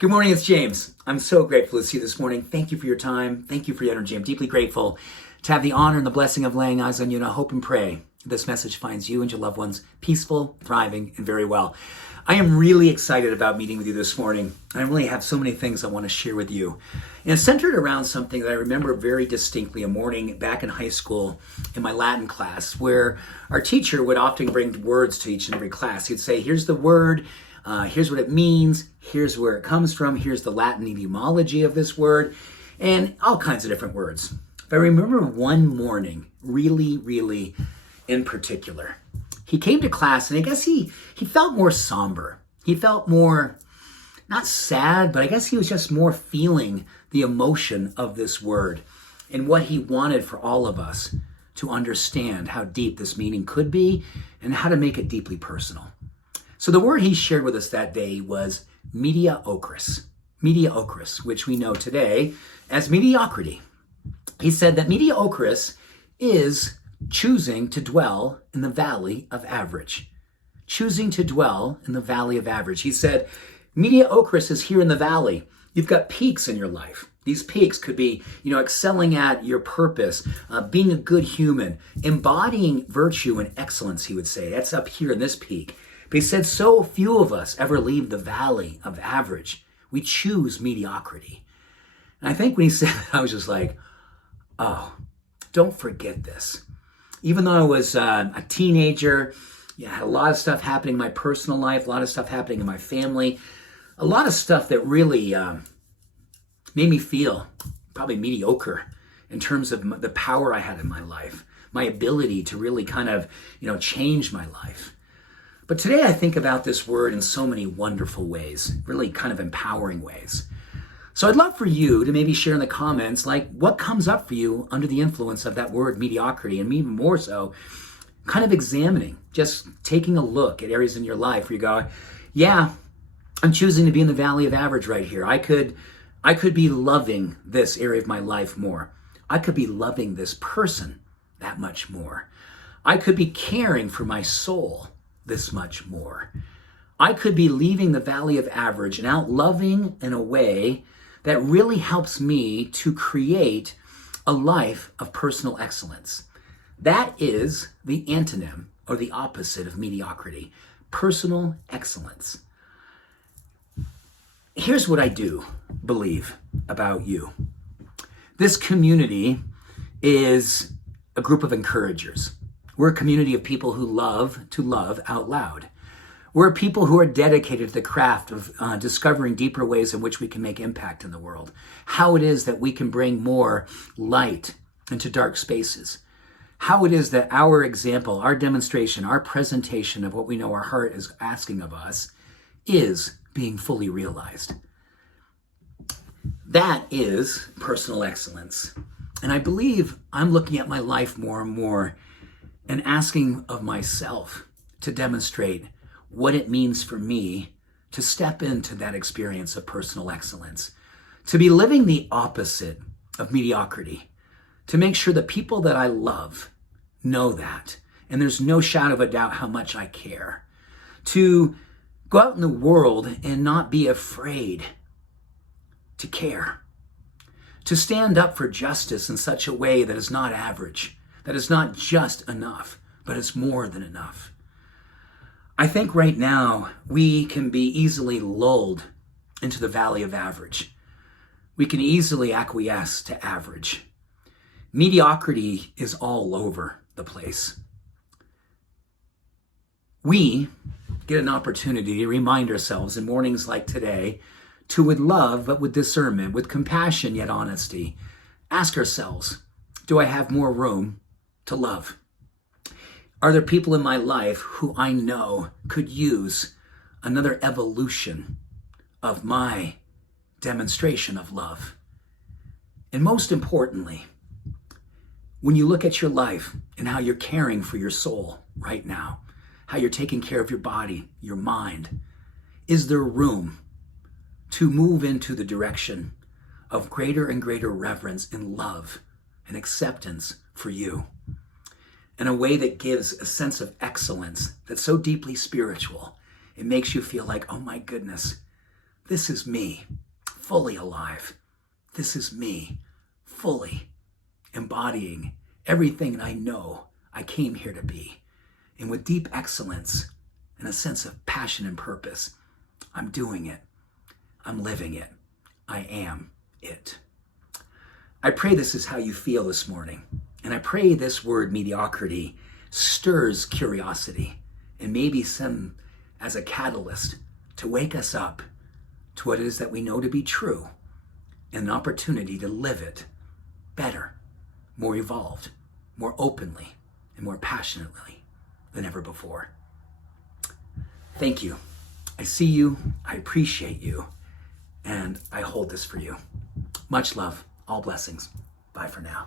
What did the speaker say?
Good morning, it's James. I'm so grateful to see you this morning. Thank you for your time. Thank you for your energy. I'm deeply grateful to have the honor and the blessing of laying eyes on you, and I hope and pray this message finds you and your loved ones peaceful, thriving, and very well. I am really excited about meeting with you this morning. I really have so many things I want to share with you. And it's centered around something that I remember very distinctly, a morning back in high school in my Latin class, where our teacher would often bring words to each and every class. He'd say, here's the word, here's what it means, here's where it comes from, here's the Latin etymology of this word, and all kinds of different words. But I remember one morning, really in particular, he came to class and I guess he felt more somber. He felt more, not sad, but I guess he was just more feeling the emotion of this word and what he wanted for all of us to understand how deep this meaning could be and how to make it deeply personal. So the word he shared with us that day was mediocrity, which we know today as mediocrity. He said that mediocrity is choosing to dwell in the valley of average. Choosing to dwell in the valley of average. He said, mediocrity is here in the valley. You've got peaks in your life. These peaks could be, excelling at your purpose, being a good human, embodying virtue and excellence, he would say. That's up here in this peak. But he said, so few of us ever leave the valley of average. We choose mediocrity. And I think when he said that, I was just like, oh, don't forget this. Even though I was a teenager, I had a lot of stuff happening in my personal life, a lot of stuff happening in my family, a lot of stuff that really made me feel probably mediocre in terms of the power I had in my life, my ability to really kind of, change my life. But today I think about this word in so many wonderful ways, really kind of empowering ways. So I'd love for you to maybe share in the comments, what comes up for you under the influence of that word mediocrity, and even more so, kind of examining, just taking a look at areas in your life where you go, yeah, I'm choosing to be in the valley of average right here. I could be loving this area of my life more. I could be loving this person that much more. I could be caring for my soul this much more. I could be leaving the valley of average and out loving in a way that really helps me to create a life of personal excellence. That is the antonym or the opposite of mediocrity, personal excellence. Here's what I do believe about you. This community is a group of encouragers. We're a community of people who love to love out loud. We're people who are dedicated to the craft of discovering deeper ways in which we can make impact in the world. How it is that we can bring more light into dark spaces. How it is that our example, our demonstration, our presentation of what we know our heart is asking of us is being fully realized. That is personal excellence. And I believe I'm looking at my life more and more and asking of myself to demonstrate what it means for me to step into that experience of personal excellence, to be living the opposite of mediocrity, to make sure the people that I love know that, and there's no shadow of a doubt how much I care, to go out in the world and not be afraid to care, to stand up for justice in such a way that is not average, that is not just enough, but it's more than enough. I think right now we can be easily lulled into the valley of average. We can easily acquiesce to average. Mediocrity is all over the place. We get an opportunity to remind ourselves in mornings like today to, with love but with discernment, with compassion yet honesty, ask ourselves, do I have more room to love? Are there people in my life who I know could use another evolution of my demonstration of love? And most importantly, when you look at your life and how you're caring for your soul right now, how you're taking care of your body, your mind, is there room to move into the direction of greater and greater reverence and love and acceptance for you in a way that gives a sense of excellence that's so deeply spiritual, it makes you feel like, oh my goodness, This is me, fully alive. This is me, fully embodying everything I know I came here to be. And with deep excellence and a sense of passion and purpose, I'm doing it. I'm living it. I am it. I pray this is how you feel this morning. And I pray this word mediocrity stirs curiosity and maybe some as a catalyst to wake us up to what it is that we know to be true and an opportunity to live it better, more evolved, more openly, and more passionately than ever before. Thank you. I see you, I appreciate you, and I hold this for you. Much love, all blessings. Bye for now.